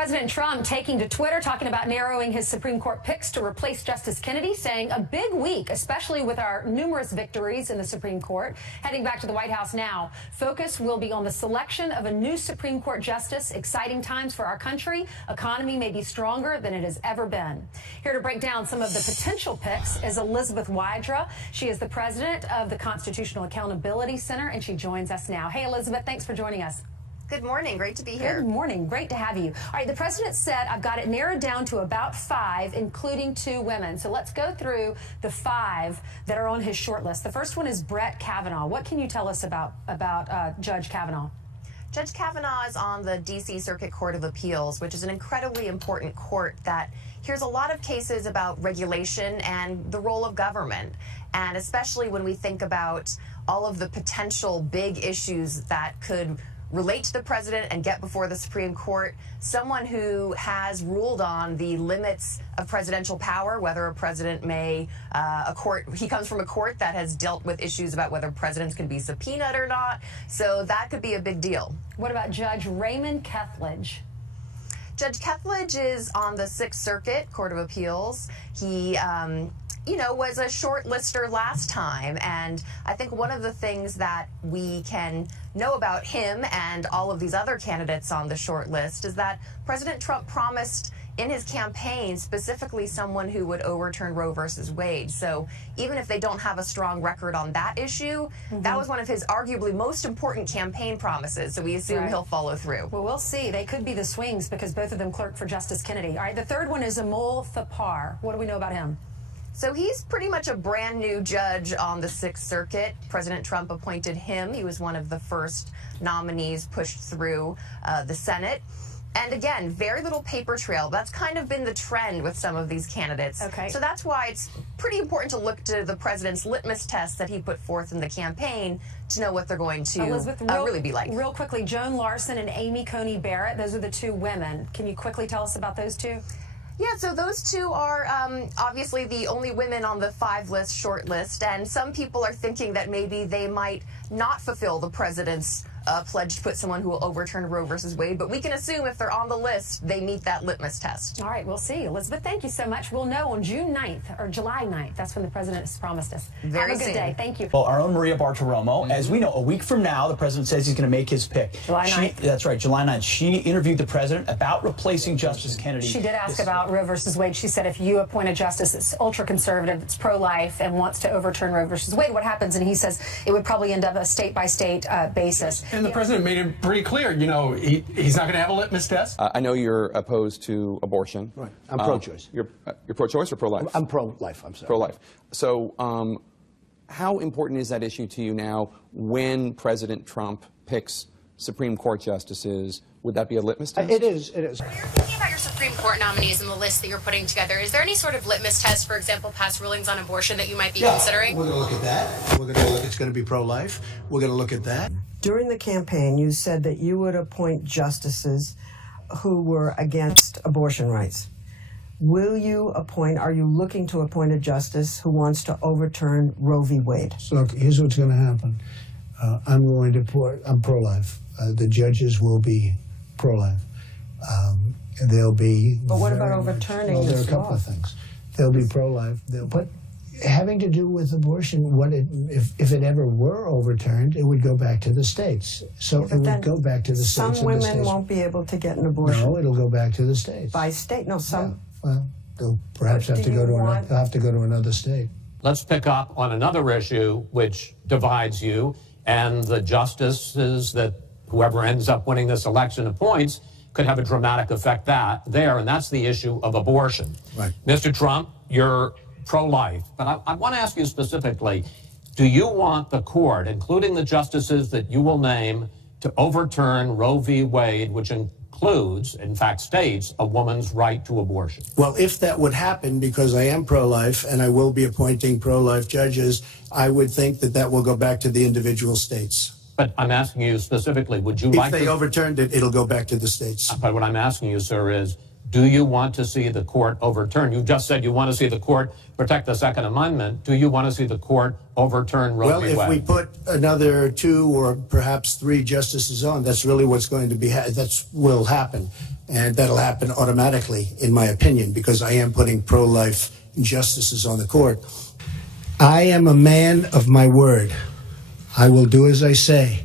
President Trump taking to Twitter, talking about narrowing his Supreme Court picks to replace Justice Kennedy, saying a big week, especially with our numerous victories in the Supreme Court. Heading back to the White House now, focus will be on the selection of a new Supreme Court justice. Exciting times for our country. Economy may be stronger than it has ever been. Here to break down some of the potential picks is Elizabeth Wydra. She is the president of the Constitutional Accountability Center, and she joins us now. Hey, Elizabeth, thanks for joining us. Good morning. Great to be here. Good morning. Great to have you. All right, the president said I've got it narrowed down to about 5, including 2 women. So let's go through the 5 that are on his short list. The first one is Brett Kavanaugh. What can you tell us about Judge Kavanaugh? Judge Kavanaugh is on the D.C. Circuit Court of Appeals, which is an incredibly important court that hears a lot of cases about regulation and the role of government. And especially when we think about all of the potential big issues that could relate to the president and get before the Supreme Court, someone who has ruled on the limits of presidential power, whether a president may, he comes from a court that has dealt with issues about whether presidents can be subpoenaed or not, so that could be a big deal. What about Judge Raymond Kethledge? Judge Kethledge is on the 6th Circuit Court of Appeals. He was a short lister last time, and I think one of the things that we can know about him and all of these other candidates on the short list is that President Trump promised in his campaign specifically someone who would overturn Roe versus Wade. So even if they don't have a strong record on that issue, that was one of his arguably most important campaign promises. So we assume he'll follow through. Well, we'll see. They could be the swings because both of them clerked for Justice Kennedy. All right, the third one is Amol Thapar. What do we know about him? So he's pretty much a brand new judge on the 6th Circuit. President Trump appointed him. He was one of the first nominees pushed through the Senate. And again, very little paper trail. That's kind of been the trend with some of these candidates. Okay. So that's why it's pretty important to look to the president's litmus test that he put forth in the campaign to know what they're going to really be like. Real quickly, Joan Larson and Amy Coney Barrett, those are the 2 women. Can you quickly tell us about those 2? Yeah, so those 2 are obviously the only women on the 5 list, short list, and some people are thinking that maybe they might not fulfill the president's pledge to put someone who will overturn Roe versus Wade, but we can assume if they're on the list, they meet that litmus test. All right, we'll see. Elizabeth, thank you so much. We'll know on June 9th or July 9th. That's when the president has promised us. Very Have a good soon. day. Thank you. Well, our own Maria Bartiromo, as we know, a week from now, the president says he's going to make his pick. July 9th. That's right, July 9th. She interviewed the president about replacing Justice Kennedy. She did ask about Roe versus Wade. She said, if you appoint a justice that's ultra-conservative, it's pro-life, and wants to overturn Roe versus Wade, what happens? And he says it would probably end up a state-by-state basis. And the president made it pretty clear, he's not going to have a litmus test. I know you're opposed to abortion. Right. I'm pro-choice. You're pro-choice or pro-life? I'm pro-life. I'm sorry. Pro-life. So how important is that issue to you now when President Trump picks Supreme Court justices? Would that be a litmus test? It is. It is. When you're thinking about your Supreme Court nominees and the list that you're putting together, is there any sort of litmus test, for example, past rulings on abortion that you might be considering? We're going to look at that. We're going to look. It's going to be pro-life. We're going to look at that. During the campaign, you said that you would appoint justices who were against abortion rights. Will you appoint, are you looking to appoint a justice who wants to overturn Roe v. Wade? So look, here's what's going to happen. I'm pro-life. The judges will be pro-life. They'll be. But what about overturning Well, there are a this couple law? of things. They'll be pro-life. But having to do with abortion, if it ever were overturned, it would go back to the states. So it would go back to the states. Some women won't be able to get an abortion. No, it'll go back to the states. By state? No, some. Yeah. Well, they'll perhaps have to go to another state. Let's pick up on another issue which divides you and the justices that whoever ends up winning this election appoints could have a dramatic effect there, and that's the issue of abortion. Right. Mr. Trump, you're pro-life, but I want to ask you specifically, do you want the court, including the justices that you will name, to overturn Roe v. Wade, which includes, in fact states, a woman's right to abortion? Well, if that would happen, because I am pro-life and I will be appointing pro-life judges, I would think that will go back to the individual states. But I'm asking you specifically, would you If like they to... overturned it, it'll go back to the states. But what I'm asking you, sir, is Do you want to see the court overturn? You just said you want to see the court protect the Second Amendment. Do you want to see the court overturn Roe v. Wade? Well, if we put another 2 or perhaps 3 justices on, that's really what's going to be, that will happen. And that'll happen automatically, in my opinion, because I am putting pro-life justices on the court. I am a man of my word. I will do as I say.